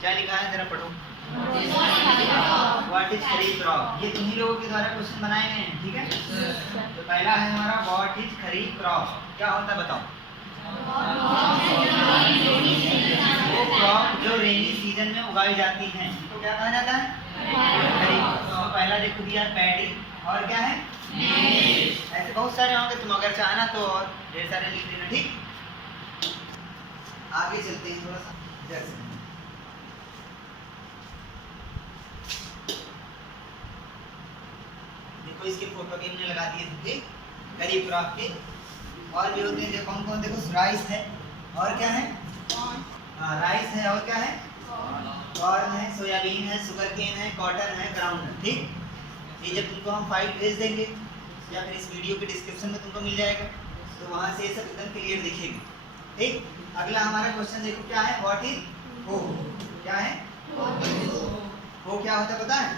क्या लिखा है जरा पढ़ो। व्हाट इज खरीफ क्रॉप, ये तुम्ही लोगों के द्वारा क्वेश्चन बनाए गए हैं, ठीक है। तो पहला है हमारा व्हाट इज खरीफ क्रॉप, क्या होता है बताओ। वो क्रॉप जो रेनी सीजन में उगाई जाती हैं तो क्या कहा जाता है, खरीफ। तो पहला देखो दिया पैडी, और क्या है, ऐसे बहुत सारे होंगे, तुम अगर चाहना तो और ढेर सारे लिख देना, ठीक। आगे चलते हैं थोड़ा सा जैसे देखो इसके फोटो भी हमने लगा दिए थे, ठीक, खरीफ क्रॉप के। और भी होते हैं, देखो कौन कौन, देखो राइस है, और क्या है, हाँ राइस है, और क्या है, कॉर्न है, सोयाबीन है, शुगर केन है, कॉटन है, ग्राउंड है, ठीक। ये जब तुमको हम फाइल भेज देंगे या फिर इस वीडियो के डिस्क्रिप्शन में तुमको मिल जाएगा, तो वहाँ से ये सब एकदम क्लियर दिखेगी, ठीक। अगला हमारा क्वेश्चन देखो क्या है, व्हाट इज हो, क्या है हो, क्या होता है पता है,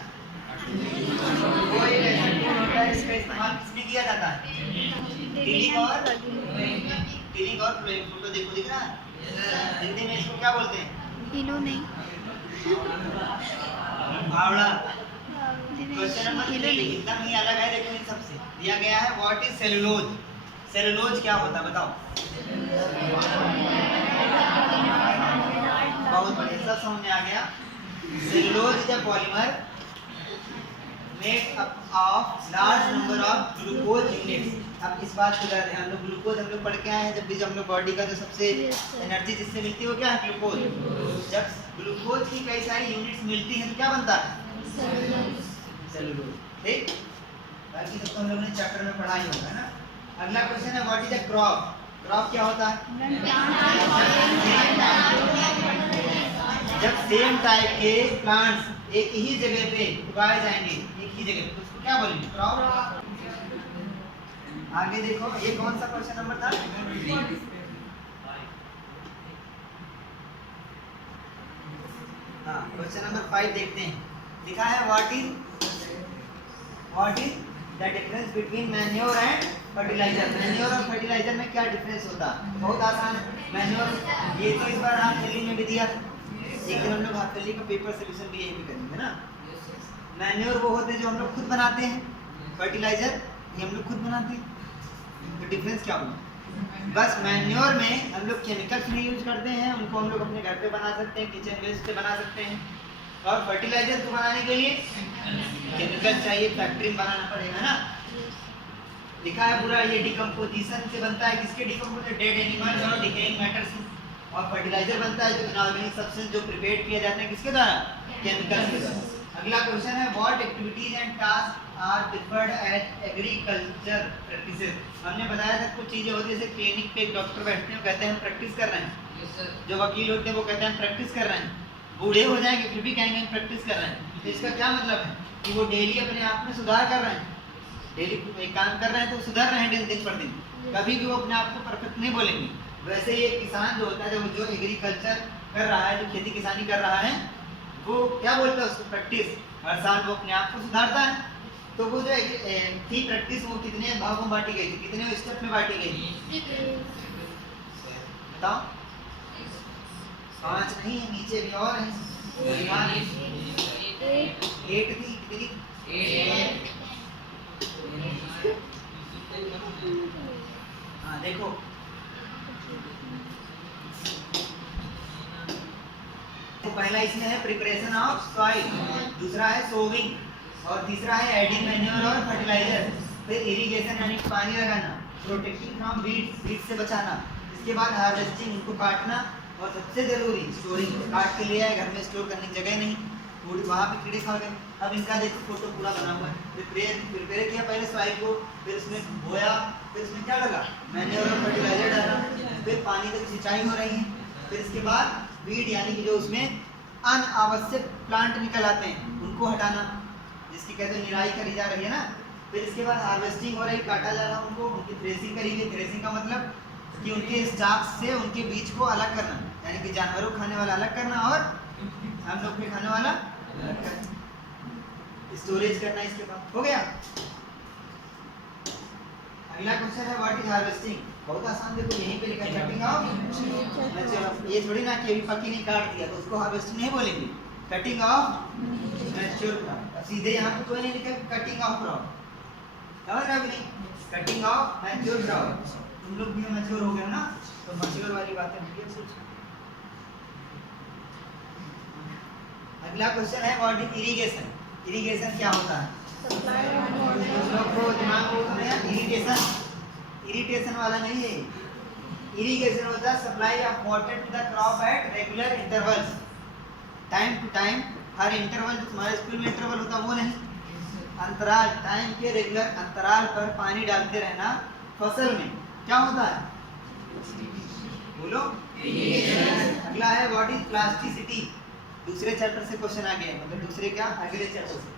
वो एक ऐसा टूल होता है, इसका इस्तेमाल किसमें किया जाता है, टिलिंग और प्लोइंग। फोटो देखो दिख रहा है, हिंदी में इसको क्या बोलते हैं, किलो नहीं, फावड़ा। क्वेश्चन नंबर 3 एकदम ही अलग है, देखो इन सबसे दिया गया है, व्हाट इज सेलुलोज, सेलुलोज क्या होता है बताओ। बहुत बढ़िया, सब समझ में आ गया। Cellulose is a polymer made up of large number of glucose units. अब इस बात को जानते हैं हम लोग, ग्लूकोज हम लोग पढ़ के आए हैं, जब भी जब हम लोग बॉडी का जो सबसे एनर्जी जिससे मिलती है वो क्या है, ग्लूकोज। जब ग्लूकोज की कई सारी यूनिट्स मिलती हैं तो क्या बनता है, सेलुलोज, ठीक। बाकी सब तो हम लोगों ने चैप्टर में पढ़ा ही होगा ना। अगला क्वेश्चन है what is a crop, crop क्या होता है, जब सेम टाइप के प्लांट्स एक ही जगह पे उगाए जाएंगे, एक ही जगह पे, तो उसको क्या बोलेंगे, क्रॉप। आगे देखो ये कौन सा क्वेश्चन नंबर था, हाँ क्वेश्चन नंबर 5 देखते हैं। लिखा है what is the difference between manure and fertiliser. Manure और फर्टिलाइजर में क्या डिफरेंस होता है, बहुत आसान है। मैन्योर ये तो इस बार हाफ ईयरली में भी दिया था, एक दिन हम लोग हाफ ईयरली का पेपर सोल्यूशन भी यही भी करेंगे ना। मैन्योर वो होते हैं जो हम लोग खुद बनाते हैं, फर्टिलाइजर ये हम लोग खुद बनाते हैं। तो डिफरेंस क्या हुआ, बस मैन्योर में हम लोग केमिकल्स नहीं यूज करते हैं, उनको हम लोग अपने घर पे बना सकते हैं, किचन वेस्ट पे बना सकते हैं। और फर्टिलाइजर को बनाने के लिए केमिकल चाहिए, फैक्ट्री में बनाना पड़ेगा ना। लिखा है पूरा, ये डिकम्पोजिशन से बनता है, किसके डिकम्पोजिशन, डेड एनिमल्स और डिकेइंग मैटर से। और फर्टिलाइजर बनता है जो इनऑर्गेनिक सब्सटेंस जो प्रिपेयर किया जाते हैं किसके द्वारा, केमिकल्स के द्वारा। अगला क्वेश्चन है what activities and task are preferred at agriculture practices. हमने बताया था कुछ चीजें होती है, जैसे क्लिनिक पे एक डॉक्टर बैठते हैं, कहते हैं हम प्रैक्टिस कर रहे हैं। जो वकील होते हैं वो कहते हैं हम प्रैक्टिस कर रहे हैं। बूढ़े हो जाएंगे फिर भी कहेंगे हम प्रैक्टिस कर रहे हैं। तो इसका क्या मतलब है कि वो डेली अपने आप में सुधार कर रहे हैं, डेली एक काम कर रहे हैं तो सुधर रहे हैं दिन पर दिन, कभी भी वो अपने आप को परफेक्ट नहीं बोलेंगे। वैसे ही एक किसान जो होता है, जो एग्रीकल्चर कर रहा है, जो खेती किसानी कर रहा है, वो क्या बोलता है उसको, प्रैक्टिस। हर साल वो अपने आप को सुधारता है। तो वो जो थी प्रैक्टिस, वो कितने भागों में बांटी गई थी, कितने स्टेप में बांटी गई थी बताओ। 5 नहीं है, नीचे भी और है, 8 थी, कितनी, हाँ देखो तो पहला इसमें है प्रिपरेशन ऑफ सॉइल, दूसरा है सोविंग, और तीसरा है एडिंग मैन्योर और फर्टिलाइजर। फिर इरिगेशन यानी पानी लगाना, प्रोटेक्टिंग फ्रॉम वीड्स, वीड्स से बचाना। इसके बाद हार्वेस्टिंग, उनको काटना, और सबसे जरूरी स्टोरिंग, काट के ले आए घर में, स्टोर करने की जगह नहीं, वहाँ पे कीड़े खा गए। अब इनका देखो फोटो पूरा बना हुआ है। प्रिपेयर किया पहले सॉइल को, फिर उसमें बोया, फिर उसमें क्या डाला, मैन्योर और फर्टिलाइजर डाला, फिर पानी तक सिंचाई हो रही है, फिर इसके बाद वीड यानी कि जो उसमें अनावश्यक प्लांट निकल आते हैं उनको हटाना, जिसकी कहते हैं निराई करी जा रही है ना। फिर इसके बाद हार्वेस्टिंग हो रही, काटा जा रहा है उनको, उनकी थ्रेसिंग करी गई। थ्रेसिंग का मतलब कि उनके स्टॉक से उनके बीज को अलग करना, यानी कि जानवरों खाने वाला अलग करना और हम लोग के खाने वाला अलग करना, स्टोरेज करना। इसके बाद हो गया। अगला क्वेश्चन है व्हाट इज हार्वेस्टिंग। बहुत आसान, देखो यहीं पे लिखा है कटिंग ऑफ नेचुरल। ये थोड़ी ना कि अभी पक्की नहीं काट दिया तो उसको हार्वेस्टिंग नहीं बोलेंगे, कटिंग ऑफ नेचुरल क्रॉप। अब सीधे यहाँ पे कोई नहीं लिखा कटिंग ऑफ क्रॉप, समझ रहे हो नहीं? Cutting of natural crop. तुम लोग भी मैच्योर हो गए ना, तो मैच्योर वाली बातें होती है कुछ। अगला क्वेश्चन है व्हाट इज इरिगेशन। इरिगेशन क्या होता है? लोग को दिमाग में इरिगेशन, इरिटेशन वाला नहीं है। इरिगेशन होता है supply of water to the crop at regular intervals, time to time. हर इंटरवल जो तुम्हारे स्कूल में इंटरवल होता है वो नहीं, अंतराल, टाइम के रेगुलर अंतराल पर पानी डालते रहना फसल में। क्या होता है? बोलो। अगला है व्हाट इज प्लास्टिसिटी। दूसरे चैप्टर से क्वेश्चन आ गया, मतलब दूसरे क्या, अगले चैप्टर से।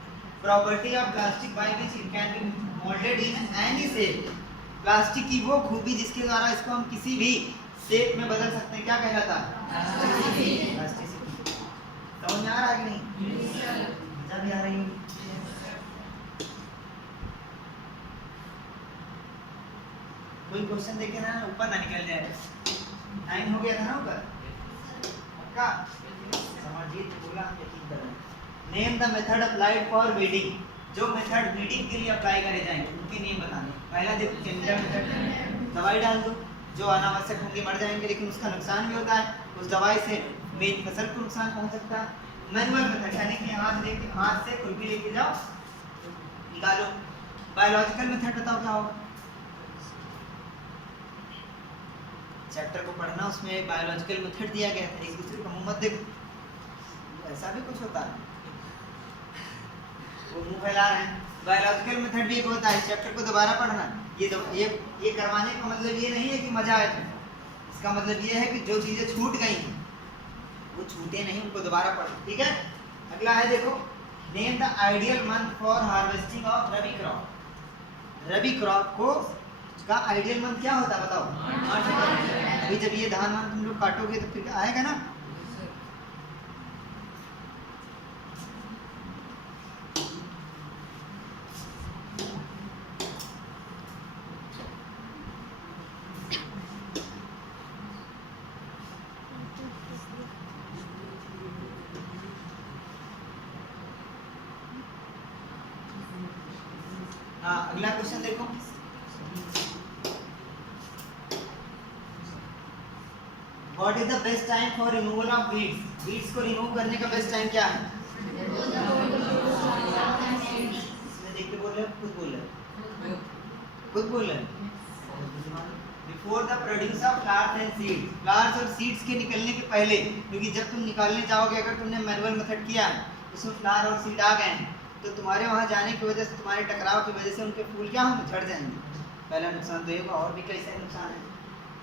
Property of plastic by which it can be moulded in any shape. Plastic की वो खूबी जिसके द्वारा इसको हम किसी भी शेप में बदल सकते हैं, क्या कहलाता है? प्लास्टिसिटी। समझ में आ रहा है कि नहीं? मजा भी आ रही है। कोई क्वेश्चन देखे ना ऊपर ना निकल जाए। 9 हो गया था ना ऊपर, पक्का समझिए तो बोला हम यकीन कर रहे हैं। Name the method applied for weeding. जो मेथड वीडिंग के लिए अप्लाई करे जाएंगे उनके नेम बताने। पहला देखो केमिकल मेथड, दवाई डाल दो, जो अनावश्यक होंगे मर जाएंगे लेकिन उसका नुकसान भी होता है, उस दवाई से मेन फसल को नुकसान पहुंच सकता है। मैनुअल मेथड यानी कि हाथ से खुरपी लेके जाओ निकालो। बायोलॉजिकल मेथड बताओ क्या होगा? चैप्टर को पढ़ना, उसमें बायोलॉजिकल मेथड दिया गया था। एक दूसरे का मुंह मत देखो, ऐसा भी कुछ होता है, वो मुंह फैला रहे हैं। बायोलॉजिकल मेथड भी एक होता है, चैप्टर को दोबारा पढ़ना। ये करवाने का मतलब ये नहीं है कि मजा आए, इसका मतलब ये है कि जो चीजें छूट गई हैं वो छूटे नहीं, उनको दोबारा पढ़ो, ठीक है? अगला है देखो, name the ideal month for harvesting of rabi crop. Rabi crop को का आइडियल मंथ क्या होता है बताओ? मार्च। अभी जब ये धान वान तुम लोग काटोगे तो फिर आएगा ना। हाँ, अगला क्वेश्चन देखो, what is the best time for removal of weeds. Weeds को रिमूव करने का बेस्ट टाइम क्या है? इसमें देख के बोल रहे हो, खुद बोल रहे हो, खुद बोल रहे हो। Before the produce of flowers and seeds. Flowers और सीड्स के निकलने के पहले, क्योंकि जब तुम निकालने जाओगे, अगर तुमने मैनुअल मेथड किया है उसमें फ्लावर और सीड आ गए हैं तो तुम्हारे वहाँ जाने की वजह से, तुम्हारे टकराव की वजह से उनके फूल क्या होंगे? झड़ जाएंगे। पहला नुकसान तो ये, और भी कई सारे नुकसान है।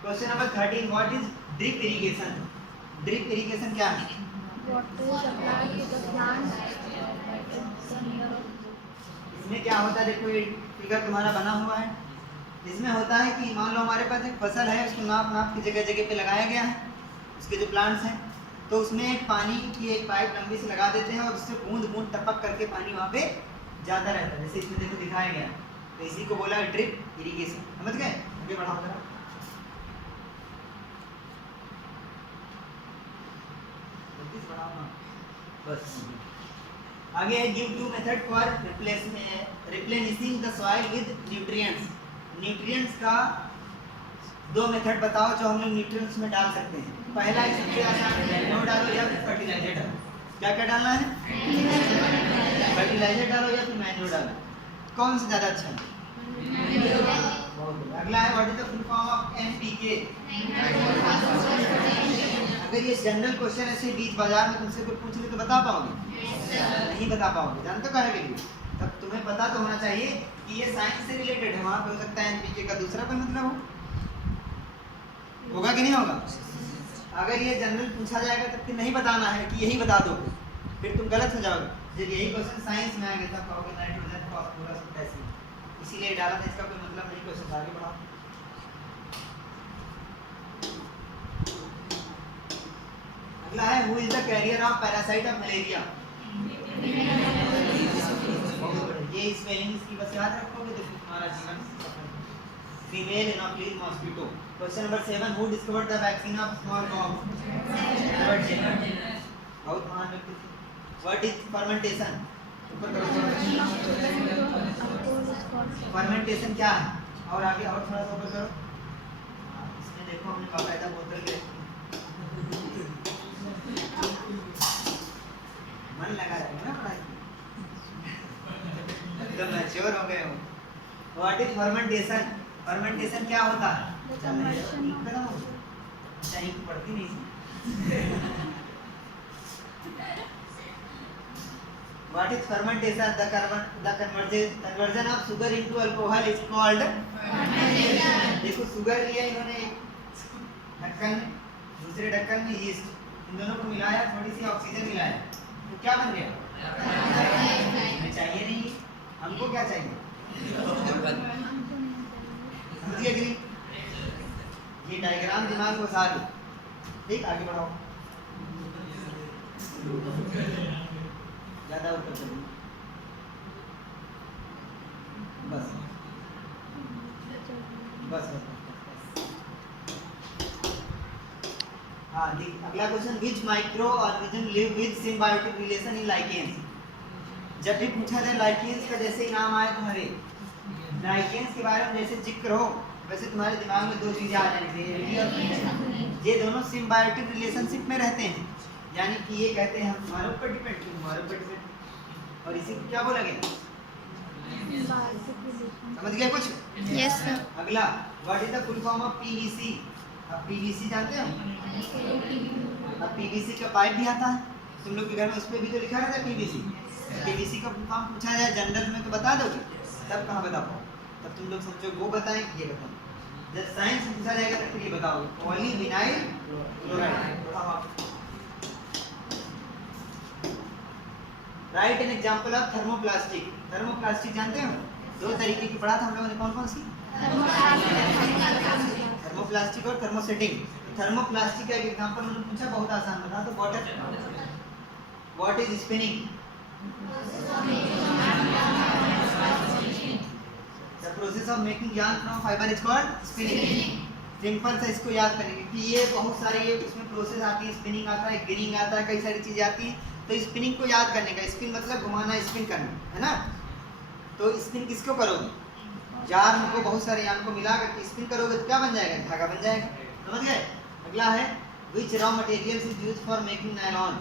Question number 13, what is drip irrigation. Drip irrigation क्या है? इसमें क्या होता है, देखो ये फिगर तुम्हारा बना हुआ है। इसमें होता है कि मान लो हमारे पास एक फसल है, उसको नाप नाप की जगह जगह पे लगाया गया है, उसके जो प्लांट्स हैं, तो उसमें एक पानी की एक पाइप लंबी से लगा देते हैं और उससे बूंद बूंद टपक करके पानी वहाँ पे जाता रहता है, जैसे इसमें देखो दिखाया गया। तो इसी को बोला ड्रिप इरिगेशन। समझ गए? आगे बढ़ाओ जरा। बस आगे है give two method for replenishing the soil with nutrients. Nutrients का 2 मेथड बताओ जो हम लोग न्यूट्रिएंट्स में डाल सकते हैं। पहला है सबसे आसान, मैन्योर डालो या फिर फर्टिलाइजर डालो। क्या क्या डालना है? फर्टिलाइजर डालो या फिर मैन्योर डालो। कौन सा ज़्यादा अच्छा है? अगला है what is the full form of NPK. अगर ये जनरल क्वेश्चन ऐसे बीच बाजार में तुमसे कोई पूछ ले तो बता पाओगे? नहीं बता पाओगे। जानते हो काहे के लिए? तब तुम्हें पता तो होना चाहिए कि ये साइंस से रिलेटेड है, वहाँ पे हो सकता है एनपीके का दूसरा कोई मतलब होगा कि नहीं होगा। अगर ये जनरल पूछा जाएगा तो फिर नहीं बताना है कि यही बता दो, फिर तुम गलत हो जाओगे। जब यही क्वेश्चन साइंस में आ गया था, कहोगे नाइट्रोजन फास्फोरस पोटेशियम, इसीलिए डाला था, इसका कोई मतलब नहीं। क्वेश्चन आगे बढ़ाओ। अगला है who is the carrier of parasite of malaria. ये स्पेलिंग इसकी बस याद रखोगे तो तुम्हारा जीवन। Female anopheles mosquito. Question number 7, who discovered the vaccine of smallpox? Edward Jenner, बहुत महान व्यक्ति थे। What is fermentation? ऊपर करो। फर्मेंटेशन क्या है? और आगे और थोड़ा सा ऊपर करो। इसमें देखो हमने बाकायदा बोतल के मन लगा रहेगा ना पढ़ाई में, एकदम मैच्योर हो गए हो। What is fermentation? फर्मेंटेशन क्या होता है? चाहिए तो पढ़ती नहीं। What is fermentation? The conversion of sugar into alcohol is called fermentation. देखो शुगर लिया इन्होंने एक ढक्कन में, दूसरे ढक्कन में यीस्ट, इन दोनों को मिलाया, थोड़ी सी ऑक्सीजन मिलाया, तो क्या बन गया? हमें चाहिए नहीं, हमको क्या चाहिए? समझिए कि नहीं? ये डायग्राम दिमाग को साथ, ठीक, आगे बढ़ाओ। ज्यादा ऊपर चलिए, बस बस बस। हाँ, अगला question, which micro organism live with symbiotic relation in lichens? जब भी पूछा जाए लाइकेंस का, जैसे ही नाम आए तुम्हारे लाइकेंस के बारे में जैसे जिक्र हो, वैसे तुम्हारे दिमाग में दो चीजें आ जाएंगी, ये दोनों सिम्बायोटिक रिलेशनशिप में रहते हैं, यानी कि ये कहते हैं हम तुम्हारे ऊपर डिपेंड, तुम हमारे ऊपर डिपेंड, और इसी को क्या बोला गया? समझ गए कुछ? Yes sir. अगला, what is the full form of PVC? आप पीवीसी जानते हो? अब पीवीसी का पाइप भी आता है तुम लोग के घर में, उस पे भी तो लिखा रहता है पीवीसी। पीवीसी का फुल फॉर्म पूछा जाए जनरल में तो बता दोगे? तब कहाँ बता पाओ? तब तुम लोग समझो वो बताएं कि ये बताओ। जब साइंस में पूछा जाएगा तो फिर ये बताओगे, polyvinyl chloride. Right an example of thermoplastic. Thermoplastic जानते हो? दो तरीके की पढ़ा था हम लोगों ने, कौन कौन सी? थर्मोप्लास्टिक और थर्मोसेटिंग। थर्मोप्लास्टिक का एक एग्जांपल उन्होंने पूछा, बहुत आसान बता तो, water. What is spinning? The process of making yarn from fibre is called spinning. Simple से इसको याद करेंगे कि ये बहुत सारे ये इसमें प्रोसेस आती है, स्पिनिंग आता है, गिनिंग आता है, कई सारी चीजें आती हैं। तो स्पिनिंग को याद करने का, स्पिन मतलब घुमाना, स्पिन करना, है ना? तो स्पिन किसको करोगे? यार्न को, बहुत सारे यार्न को मिला करके स्पिन करोगे तो क्या बन जाएगा? धागा बन जाएगा। समझ गए? अगला है, which raw materials is used for making nylon?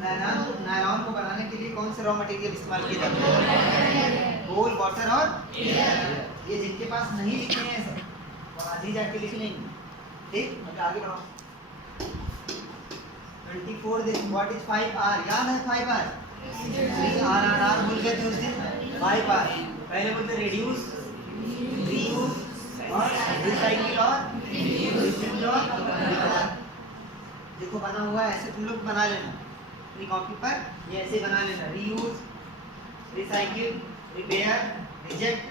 Nylon को बनाने के लिए कौन से रॉ मटेरियल इस्तेमाल किए जाते हैं? कोल, वाटर और ये जिनके पास नहीं लिखे हैं सब, वो आज ही जाके लिख लेंगे, ठीक? आगे बढ़ो। 24 देखो, व्हाट इज 5R? याद है 5R? 3R भूल गए थे उस दिन। 5R पहले बोलते रेड्यूस, रीयूज और रिसाइकिल और रियूज और देखो बना हुआ है, ऐसे तुम लोग बना लेना अपनी कॉपी पर, ये ऐसे बना लेना, रीयूज, रिसाइकिल, रिपेयर, रिजेक्ट।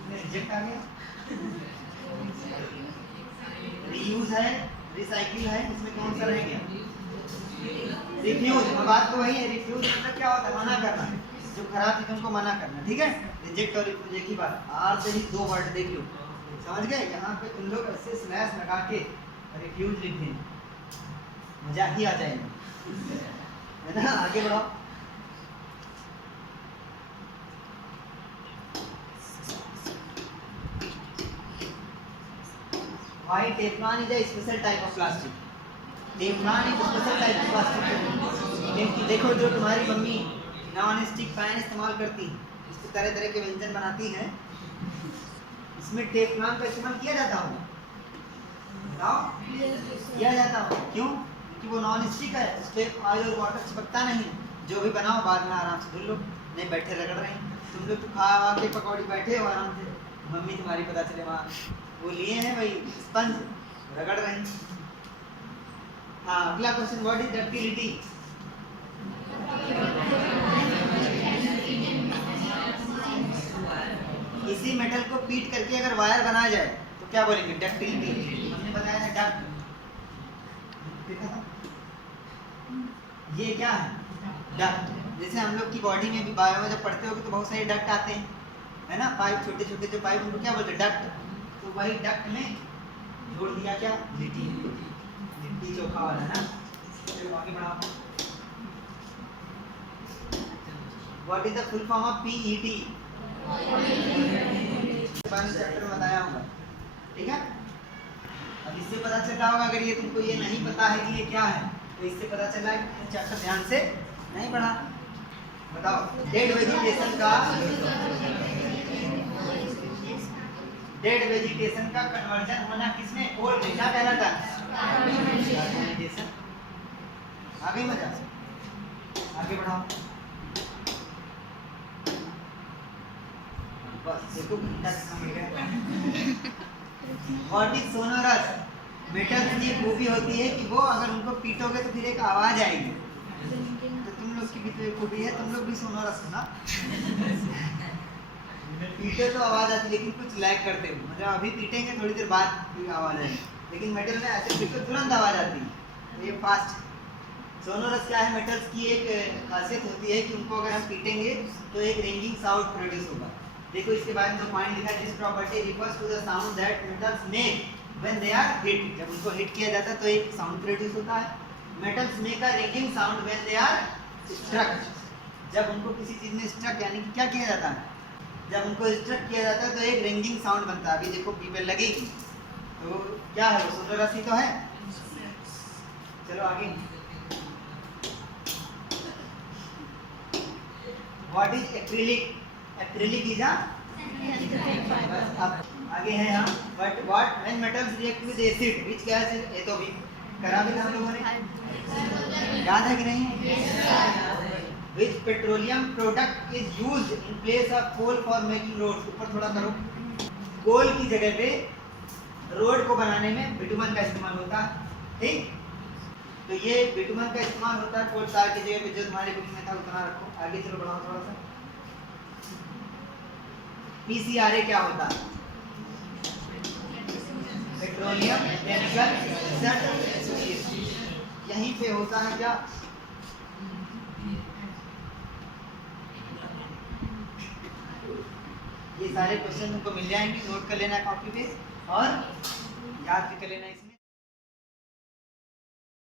इसमें रिजेक्ट आ गया, रीयूज है, रिसाइकिल है, इसमें कौन सा रह गया? रिफ्यूज। बात तो वही है, रिफ्यूज मतलब क्या होता है? मना करना, जो खराब चीजों को मना करना, ठीक है? रिजेक्ट और रिफ्यूज एक ही बात। आर से ही दो वर्ड देख लो, समझ गए? यहाँ पे तुम लोग ऐसे स्लैश लगा के रिफ्यूज लिख देना, मजा ही आ जाएगा, है ना? आगे बढ़ो। Why Teflon is a special type of plastic? Teflon is a special type of plastic. क्योंकि देखो जो तुम्हारी मम्मी नॉन स्टिक पैन इस्तेमाल करती है, इससे तरह तरह के व्यंजन बनाती हैं, इसमें टेफ्लॉन का इस्तेमाल किया जाता होगा, बताओ? किया जाता होगा। क्यों? क्योंकि वो नॉन स्टिक है, उस पर ऑयल और वाटर चिपकता नहीं। जो भी बनाओ बाद में आराम से धुल लो, नहीं बैठे रगड़ रहे हैं तुम लोग, तो खा के पकौड़ी बैठे हो आराम से, मम्मी तुम्हारी पता चले वहाँ वो लिए हैं भाई स्पंज, रगड़ रहे हैं। हाँ, अगला क्वेश्चन, व्हाट इज डक्टिलिटी? इसी मेटल को पीट करके अगर वायर बनाया जाए तो क्या बोलेंगे? डक्टिलिटी। हमने बताया था डक्ट, ये क्या है? डक्ट। जैसे हम लोग की बॉडी में भी बायो में जब पढ़ते होगे तो बहुत सारे डक्ट आते हैं, है ना? पाइप, छोटे छोटे जो पाइप, उनको क्या बोलते हैं? डक्ट। तो वही डक्ट में जोड़ दिया क्या, लिट्टी चोखा वाला ना। चलो आगे बढ़ाओ। What is the full form of PET? Chapter में बताया होगा, ठीक है। अब इससे पता चलता होगा, अगर ये तुमको ये नहीं पता है कि ये क्या है, तो इससे पता चला है कि चैप्टर ध्यान से नहीं पढ़ा। बताओ, डेड वेजिटेशन का कन्वर्जन होना किसमें? कोल्ड में। क्या कहलाता है? कार्बोनाइजेशन। आगे मजा, आगे बढ़ाओ। बस देखो व्हाट इज सोनोरस? मेटल्स की खूबी होती है कि वो अगर उनको पीटोगे तो फिर एक आवाज आएगी। तो तुम लोग की भी तो एक खूबी है, तुम लोग भी सोनोरस हो ना। पीटे तो आवाज आती, लेकिन कुछ लैग करते हो, मतलब अभी पीटेंगे थोड़ी देर बाद फिर आवाज आएगी, लेकिन मेटल में ऐसे पीटो तुरंत आवाज आती है, तो ये फास्ट। सोनोरस क्या है? मेटल्स की एक खासियत होती है कि उनको अगर हम पीटेंगे तो एक रिंगिंग साउंड प्रोड्यूस होगा। देखो इसके बारे में जो पॉइंट लिखा है, this property refers to the sound that metals make when they are hit. जब उनको हिट किया जाता है तो एक साउंड प्रोड्यूस होता है। Metals make a ringing sound when they are struck. जब उनको किसी चीज में स्ट्रक यानी कि क्या किया जाता है, जब उनको स्ट्रक किया जाता है तो एक रिंगिंग साउंड बनता है। अभी देखो पीपल लगेगी तो क्या है, वो सोनोरस ही तो है। चलो आगे। What is acrylic? Acrylic is a, अब आगे है हम, but what when metals react with acid which gas is? ये तो भी करा भी था हम लोगों ने, याद है कि नहीं? Which petroleum product is used in place of coal for making roads? ऊपर थोड़ा करो। कोल की जगह पे रोड को बनाने में बिटुमन का इस्तेमाल होता है, ठीक। तो ये बिटुमन का इस्तेमाल होता है कोल तार की जगह पे, जो तुम्हारे बुक में था उतना रखो। आगे चलो बढ़ाओ थोड़ा सा। पीसीआरए क्या होता है? Petroleum chemical research association. यहीं पे होता है क्या? ये सारे क्वेश्चन तुमको मिल जाएंगे, नोट कर लेना कॉपी पे और याद भी कर लेना इसमें।